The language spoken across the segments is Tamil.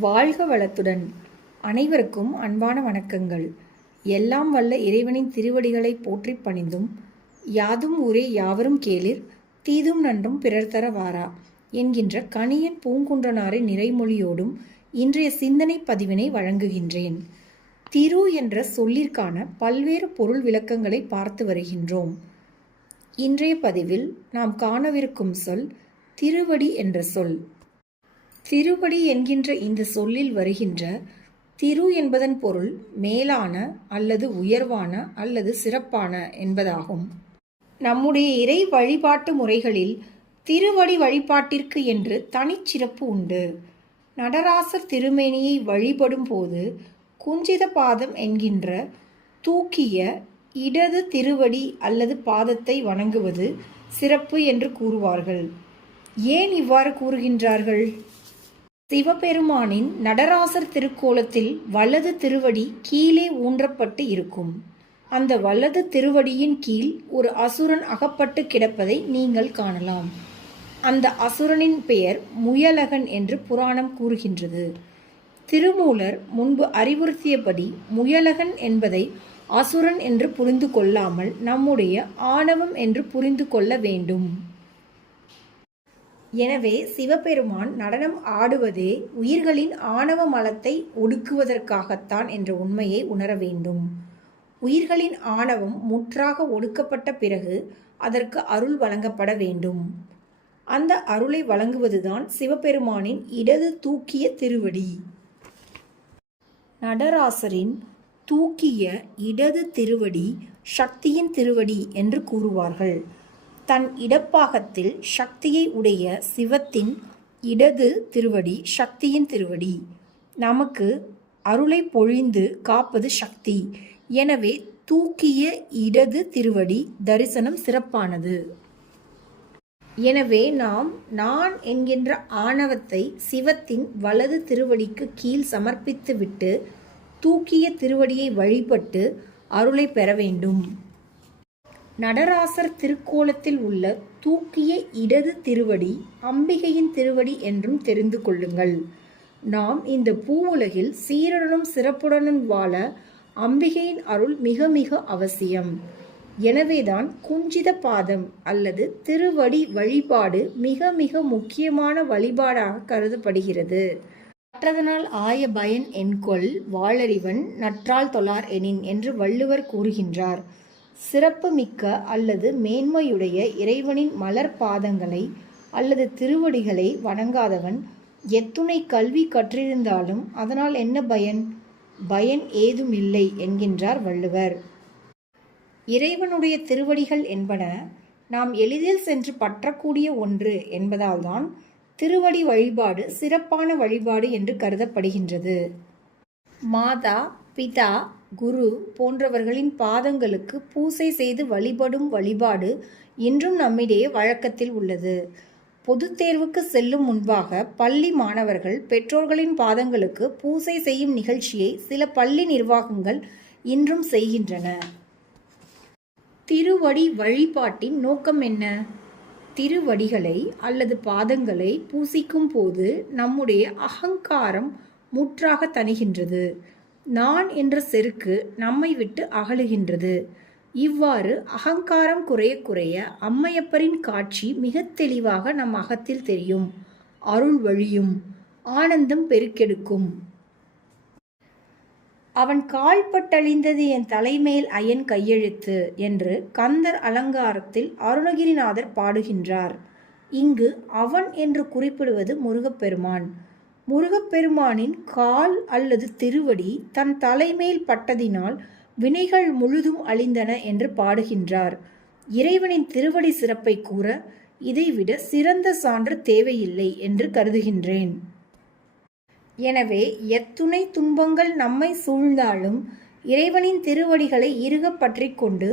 வாழ்க வளத்துடன். அனைவருக்கும் அன்பான வணக்கங்கள். எல்லாம் வல்ல இறைவனின் திருவடிகளை போற்றி பணிந்தும் யாதும் ஊரே யாவரும் கேளிர் தீதும் நன்றும் பிறர் தர வாரா என்கின்ற கணியன் பூங்குன்றனாரின் நிறைமொழியோடும் இன்றைய சிந்தனை பதிவினை வழங்குகின்றேன். திரு என்ற சொல்லிற்கான பல்வேறு பொருள் விளக்கங்களை பார்த்து வருகின்றோம். இன்றைய பதிவில் நாம் காணவிருக்கும் சொல் திருவடி என்ற சொல். திருவடி என்கின்ற இந்த சொல்லில் வருகின்ற திரு என்பதன் பொருள் மேலான அல்லது உயர்வான அல்லது சிறப்பான என்பதாகும். நம்முடைய இறை வழிபாட்டு முறைகளில் திருவடி வழிபாட்டிற்கு என்று தனிச்சிறப்பு உண்டு. நடராசர் திருமேனியை வழிபடும் போது குஞ்சித பாதம் என்கின்ற தூக்கிய இடது திருவடி அல்லது பாதத்தை வணங்குவது சிறப்பு என்று கூறுவார்கள். ஏன் இவ்வாறு கூறுகின்றார்கள்? சிவபெருமானின் நடராசர் திருக்கோலத்தில் வலது திருவடி கீழே ஊன்றப்பட்டு இருக்கும். அந்த வலது திருவடியின் கீழ் ஒரு அசுரன் அகப்பட்டு கிடப்பதை நீங்கள் காணலாம். அந்த அசுரனின் பெயர் முயலகன் என்று புராணம் கூறுகின்றது. திருமூலர் முன்பு அறிவுறுத்தியபடி முயலகன் என்பதை அசுரன் என்று புரிந்து கொள்ளாமல் நம்முடைய ஆணவம் என்று புரிந்து கொள்ள வேண்டும். எனவே சிவபெருமான் நடனம் ஆடுவதே உயிர்களின் ஆணவ மலத்தை ஒடுக்குவதற்காகத்தான் என்ற உண்மையை உணர வேண்டும். உயிர்களின் ஆணவம் முற்றாக ஒடுக்கப்பட்ட பிறகு அதற்கு அருள் வழங்கப்பட வேண்டும். அந்த அருளை வழங்குவதுதான் சிவபெருமானின் இடது தூக்கிய திருவடி. நடராசரின் தூக்கிய இடது திருவடி சக்தியின் திருவடி என்று கூறுவார்கள். தன் இடப்பாகத்தில் சக்தியை உடைய சிவத்தின் இடது திருவடி சக்தியின் திருவடி. நமக்கு அருளை பொழிந்து காப்பது சக்தி. எனவே தூக்கிய இடது திருவடி தரிசனம் சிறப்பானது. எனவே நாம் நான் என்கின்ற ஆணவத்தை சிவத்தின் வலது திருவடிக்கு கீழ் சமர்ப்பித்துவிட்டு தூக்கிய திருவடியை வழிபட்டு அருளை பெற வேண்டும். நடராசர் திருக்கோலத்தில் உள்ள தூக்கிய இடது திருவடி அம்பிகையின் திருவடி என்றும் தெரிந்து கொள்ளுங்கள். நாம் இந்த பூவுலகில் சீரனும் சிறப்புடனும் வாழ அம்பிகையின் அருள் மிக மிக அவசியம். எனவேதான் குஞ்சித பாதம் அல்லது திருவடி வழிபாடு மிக மிக முக்கியமான வழிபாடாக கருதப்படுகிறது. மற்றதனால் ஆய பயன் என்கொள் வாழறிவன் நற்றால் தொழார் எனின் என்று வள்ளுவர் கூறுகின்றார். சிறப்புமிக்க அல்லது மேன்மையுடைய இறைவனின் மலர் பாதங்களை அல்லது திருவடிகளை வணங்காதவன் எத்துணை கல்வி கற்றிருந்தாலும் அதனால் என்ன பயன்? பயன் ஏதுமில்லை என்கின்றார் வள்ளுவர். இறைவனுடைய திருவடிகள் என்பன நாம் எளிதில் சென்று பற்றக்கூடிய ஒன்று என்பதால்தான் திருவடி வழிபாடு சிறப்பான வழிபாடு என்று கருதப்படுகின்றது. மாதா பிதா குரு போன்றவர்களின் பாதங்களுக்கு பூசை செய்து வழிபடும் வழிபாடு இன்றும் நம்மிடையே வழக்கத்தில் உள்ளது. பொதுத் தேர்வுக்கு செல்லும் முன்பாக பள்ளி மாணவர்கள் பெற்றோர்களின் பாதங்களுக்கு பூசை செய்யும் நிகழ்ச்சியை சில பள்ளி நிர்வாகங்கள் இன்றும் செய்கின்றன. திருவடி வழிபாட்டின் நோக்கம் என்ன? திருவடிகளை அல்லது பாதங்களை பூசிக்கும் போது நம்முடைய அகங்காரம் முற்றாக தணிகின்றது. நான் என்ற செருக்கு நம்மை விட்டு அகலுகின்றது. இவ்வாறு அகங்காரம் குறைய குறைய அம்மையப்பரின் காட்சி மிக தெளிவாக நம் அகத்தில் தெரியும். அருள் வழியும் ஆனந்தம் பெருக்கெடுக்கும். அவன் கால்பட்டழிந்தது என் தலைமேல் அயன் கையெழுத்து என்று கந்தர் அலங்காரத்தில் அருணகிரிநாதர் பாடுகின்றார். இங்கு அவன் என்று குறிப்பிடுவது முருகப்பெருமான். முருகப்பெருமானின் கால் அல்லது திருவடி தன் தலைமேல் பட்டதினால் வினைகள் முழுதும் அழிந்தன என்று பாடுகின்றார். இறைவனின் திருவடி சிறப்பை கூற இதைவிட சிறந்த சான்று தேவையில்லை என்று கருதுகின்றேன். எனவே எத்துணை துன்பங்கள் நம்மை சூழ்ந்தாலும் இறைவனின் திருவடிகளை இறுக பற்றி கொண்டு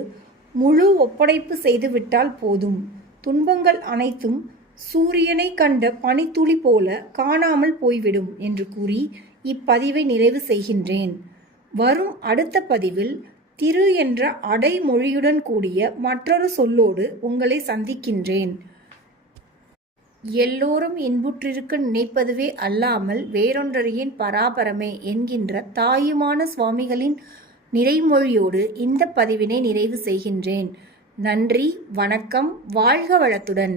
முழு ஒப்படைப்பு செய்துவிட்டால் போதும். துன்பங்கள் அனைத்தும் சூரியனை கண்ட பனித்துளி போல காணாமல் போய்விடும் என்று கூறி இப்பதிவை நிறைவு செய்கின்றேன். வரும் அடுத்த பதிவில் திரு என்ற அடைமொழியுடன் கூடிய மற்றொரு சொல்லோடு உங்களை சந்திக்கின்றேன். எல்லோரும் இன்புற்றிருக்க நினைப்பதுவே அல்லாமல் வேறொன்றறியேன் பராபரமே என்கின்ற தாயுமான சுவாமிகளின் நிறைமொழியோடு இந்த பதிவினை நிறைவு செய்கின்றேன். நன்றி வணக்கம் வாழ்க வளத்துடன்.